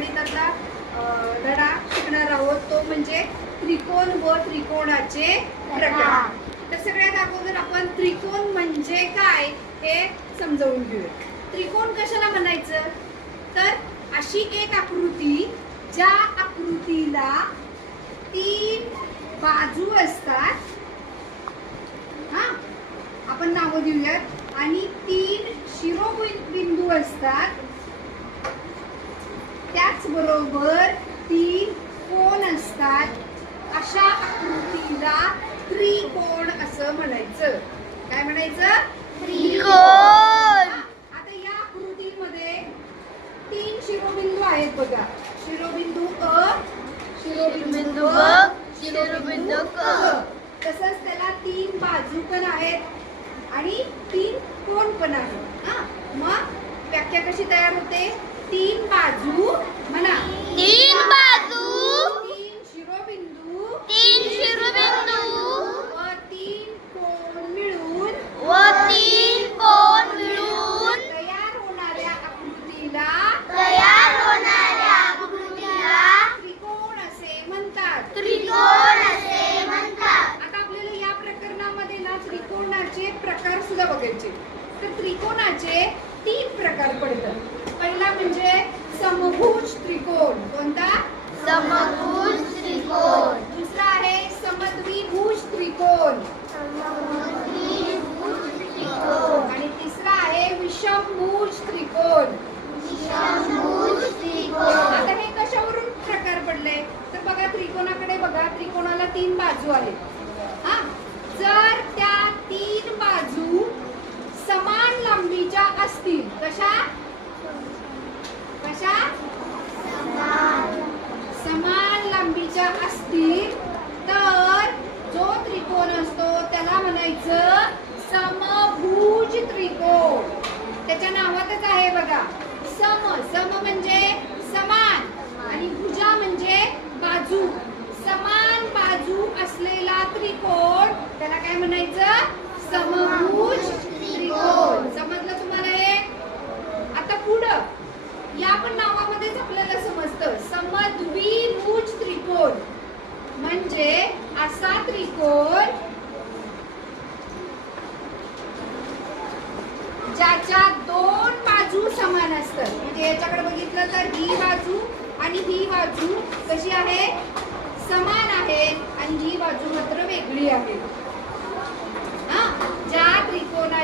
गणितातला धडा शिकणार आहोत, तो म्हणजे त्रिकोण व त्रिकोणाचे प्रकार. तर सगळ्यात अगोदर आपण त्रिकोण म्हणजे काय हे समजावून घेऊया. त्रिकोण कशाला म्हणायचं, तर अशी एक आकृती ज्या आकृतीला 3 बाजू असतात, हा आपण नाव देऊयात, आणि 3 शिरोबिंदू असतात, त्याचबरोबर 3 कोन असतात, अशा आकृतीला त्रिकोण असं म्हणायचं. काय म्हणायचं? त्रिकोण. आता या आकृतीमध्ये 3 शिरोबिंदू आहेत बघा. शिरोबिंदू अ, शिरोबिंदू ब, शिरोबिंदू क. तसंच त्याला 3 बाजू पण आहेत आणि 3 कोन पण आहेत. मग व्याख्या कशी तयार होते? 3 बाजू म्हणा. 3 बाजू, 3 शिरोबिंदू, 3 शिरोबिंदू व 3 कोन मिळून व 3 कोन मिळून तयार होणाऱ्या आकृतीला त्रिकोण असे म्हणतात. त्रिकोण असे म्हणतात. आता आपल्याला या प्रकरणामध्ये ना त्रिकोणाचे प्रकार सुद्धा बघायचे. तर त्रिकोणाचे 3 प्रकार पडतात. पहिला म्हणजे समभुज त्रिकोण. कोणता? समभुज त्रिकोण. दुसरा आहे समद्विभुज त्रिकोण. आणि तिसरा आहे विषमभुज त्रिकोण. आता हे कशावरून प्रकार पडले, तर बघा त्रिकोणाकडे बघा. त्रिकोणाला 3 बाजू आहेत. जर त्या 3 बाजू समान लांबीच्या असतील, कशा कशा समान लांबीच्या असतील, तर जो त्रिकोण असतो त्याला म्हणायचं समभुज त्रिकोण. त्याच्या नावातच आहे बघा, सम. सम म्हणजे समान आणि भुजा म्हणजे बाजू. समान बाजू असलेला त्रिकोण त्याला काय म्हणायचं? समभुज त्रिकोण. समजलं तुम्हाला हे? आता पुढं या पण नावामध्येच आपल्याला समजतं समद्विभुज त्रिकोण म्हणजे असा त्रिकोण ज्याच्या 2 बाजू समान असतात. म्हणजे याच्याकडे बघितलं तर ही बाजू आणि ही बाजू कशी आहे? समान आहे आणि ही बाजू मात्र वेगळी आहे. ज्या त्रिकोणाच्या